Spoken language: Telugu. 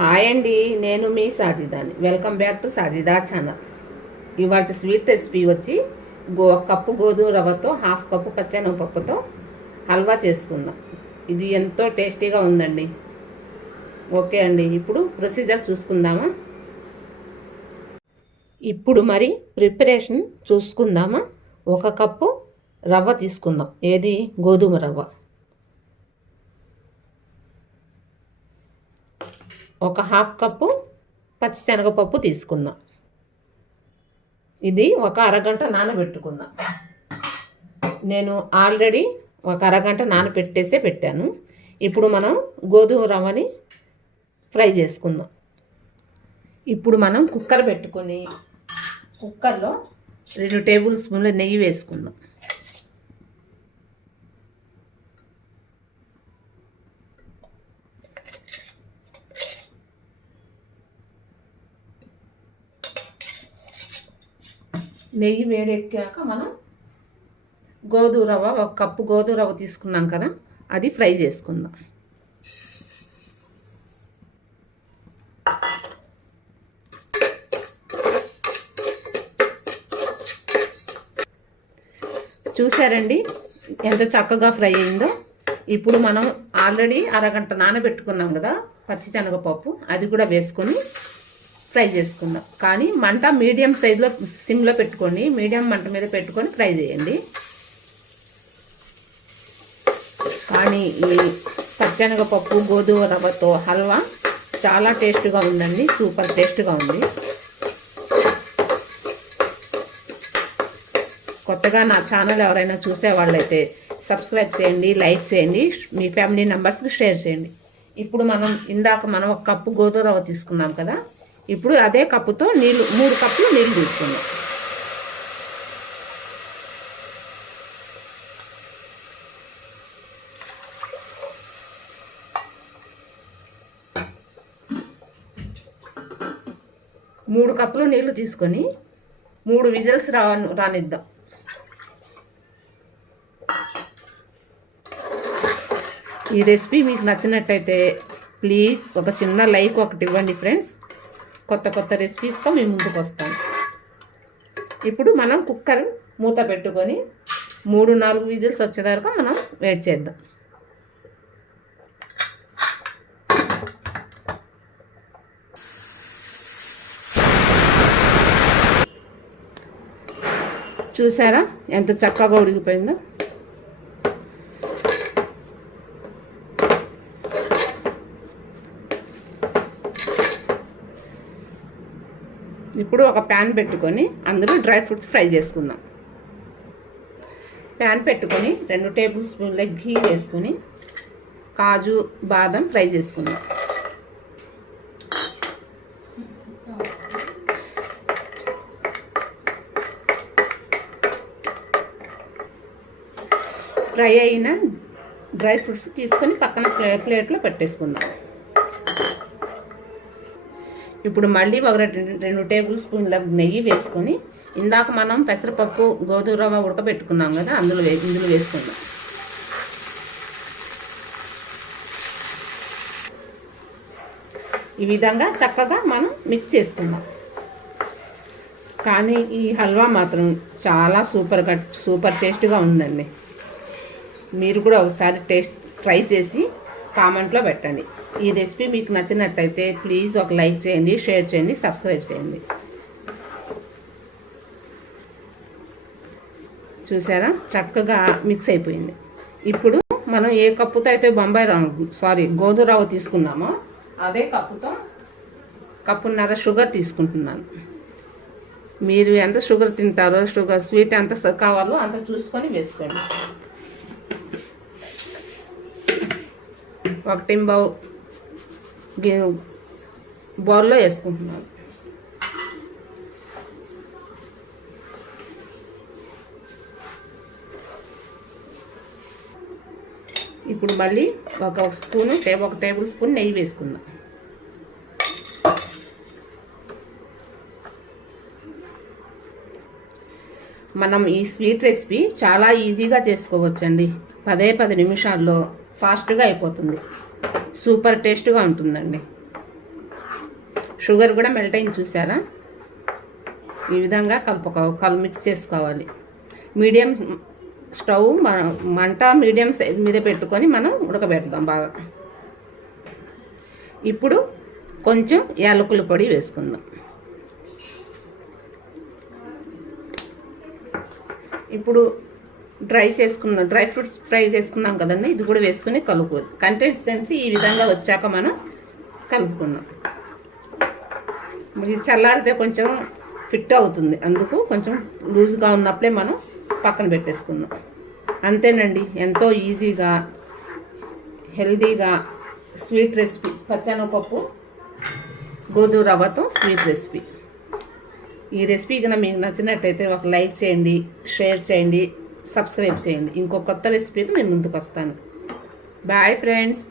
హాయ్ అండి, నేను మీ సాజిదాని. Welcome back to Sajida channel. ఇవాళ స్వీట్ రెసిపీ వచ్చి ఒక కప్పు గోధుమ రవ్వతో హాఫ్ కప్పు పచ్చెనగపప్పుతో హల్వా చేసుకుందాం. ఇది ఎంతో టేస్టీగా ఉందండి. ఓకే అండి, ఇప్పుడు ప్రొసీజర్ చూసుకుందామా. ఇప్పుడు మరి ప్రిపరేషన్ చూసుకుందామా. ఒక కప్పు రవ్వ తీసుకుందాం. ఏది? గోధుమ రవ్వ. ఒక హాఫ్ కప్పు పచ్చిశనగపప్పు తీసుకుందాం. ఇది ఒక అరగంట నానబెట్టుకుందాం. నేను ఆల్రెడీ ఒక అరగంట నానబెట్టేసే పెట్టాను. ఇప్పుడు మనం గోధుమ రవ్వని ఫ్రై చేసుకుందాం. ఇప్పుడు మనం కుక్కర్ పెట్టుకొని కుక్కర్లో 2 టేబుల్ స్పూన్ల నెయ్యి వేసుకుందాం. నెయ్యి వేడెక్కాక మనం గోధుమ రవ్వ, ఒక కప్పు గోధుమ రవ్వ తీసుకున్నాం కదా, అది ఫ్రై చేసుకుందాం. చూసారండి ఎంత చక్కగా ఫ్రై అయిందో. ఇప్పుడు మనం ఆల్రెడీ అరగంట నానబెట్టుకున్నాం కదా పచ్చిశనగపప్పు, అది కూడా వేసుకొని ఫ్రై చేసుకుందాం. కానీ మంట మీడియం సైజులో సిమ్లో పెట్టుకోండి. మీడియం మంట మీద పెట్టుకొని ఫ్రై చేయండి. కానీ ఈ పచ్చెనగపప్పు గోధుమ రవ్వతో హల్వా చాలా టేస్ట్గా ఉందండి. సూపర్ టేస్ట్గా ఉంది. కొత్తగా నా ఛానల్ ఎవరైనా చూసే వాళ్ళైతే సబ్స్క్రైబ్ చేయండి, లైక్ చేయండి, మీ ఫ్యామిలీ మెంబర్స్కి షేర్ చేయండి. ఇప్పుడు మనం ఒక కప్పు గోధుమ రవ్వ తీసుకున్నాం కదా, ఇప్పుడు అదే కప్పుతో నీళ్ళు 3 కప్పులు నీళ్ళు తీసుకుందాం. మూడు కప్పులు నీళ్లు తీసుకొని 3 విజిల్స్ రానిద్దాం. ఈ రెసిపీ మీకు నచ్చినట్టయితే ప్లీజ్ ఒక చిన్న లైక్ ఒకటి ఇవ్వండి ఫ్రెండ్స్. కొత్త రెసిపీస్తో మేము ముందుకు వస్తాం. ఇప్పుడు మనం కుక్కర్ మూత పెట్టుకొని 3-4 విజిల్స్ వచ్చేదాకా మనం వెయిట్ చేద్దాం. చూసారా ఎంత చక్కగా ఉడికిపోయిందో. ఇప్పుడు ఒక ప్యాన్ పెట్టుకొని అందులో డ్రై ఫ్రూట్స్ ఫ్రై చేసుకుందాం. ప్యాన్ పెట్టుకొని 2 టేబుల్ స్పూన్ల ఘీ వేసుకొని కాజు బాదం ఫ్రై చేసుకుందాం. ఫ్రై అయిన డ్రై ఫ్రూట్స్ తీసుకొని పక్కన ప్లేట్లో పెట్టేసుకుందాం. ఇప్పుడు మళ్ళీ ఒక 2 టేబుల్ స్పూన్ల నెయ్యి వేసుకొని ఇందాక మనం పెసరపప్పు గోధుమ రవ్వ ఉడకబెట్టుకున్నాం కదా, ఇందులో వేసుకుందాం. ఈ విధంగా చక్కగా మనం మిక్స్ చేసుకుందాం. కానీ ఈ హల్వా మాత్రం చాలా సూపర్ టేస్ట్గా ఉందండి. మీరు కూడా ఒకసారి ట్రై చేసి కామెంట్లో పెట్టండి. ఈ రెసిపీ మీకు నచ్చినట్టయితే ప్లీజ్ ఒక లైక్ చేయండి, షేర్ చేయండి, సబ్స్క్రైబ్ చేయండి. చూసారా చక్కగా మిక్స్ అయిపోయింది. ఇప్పుడు మనం ఏ కప్పుతో అయితే గోధుమ రవ్వ తీసుకున్నామో అదే కప్పుతో కప్పున్నర షుగర్ తీసుకుంటున్నాను. మీరు ఎంత షుగర్ తింటారో, స్వీట్ ఎంత కావాలో అంత చూసుకొని వేసుకోండి. 1 బౌల్లో వేసుకుంటున్నాను. ఇప్పుడు మళ్ళీ ఒక టేబుల్ స్పూన్ నెయ్యి వేసుకుందాం. మనం ఈ స్వీట్ రెసిపీ చాలా ఈజీగా చేసుకోవచ్చండి. 10 నిమిషాల్లో ఫాస్ట్గా అయిపోతుంది. సూపర్ టేస్ట్గా ఉంటుందండి. షుగర్ కూడా మెల్ట్ అయింది చూసారా. ఈ విధంగా మిక్స్ చేసుకోవాలి. మీడియం స్టవ్ మంట మీడియం సైజ్ మీద పెట్టుకొని మనం ఉడకబెడదాం బాగా. ఇప్పుడు కొంచెం యాలకుల పొడి వేసుకుందాం. ఇప్పుడు డ్రై ఫ్రూట్స్ ఫ్రై చేసుకున్నాం కదండి, ఇది కూడా వేసుకుని కన్సిస్టెన్సీ ఈ విధంగా వచ్చాక మనం కలుపుకుందాం. ఇది చల్లారితే కొంచెం ఫిట్ అవుతుంది, అందుకు కొంచెం లూజ్గా ఉన్నప్పుడే మనం పక్కన పెట్టేసుకుందాం. అంతేనండి, ఎంతో ఈజీగా హెల్తీగా స్వీట్ రెసిపీ పచ్చెనగపప్పు గోధుమ రవ్వతో స్వీట్ రెసిపీ. ఈ రెసిపీ కన్నా మీకు నచ్చినట్టయితే ఒక లైక్ చేయండి, షేర్ చేయండి, సబ్స్క్రైబ్ చేయండి. ఇంకో కొత్త రెసిపీతో నేను ముందుకు వస్తాను. Bye friends.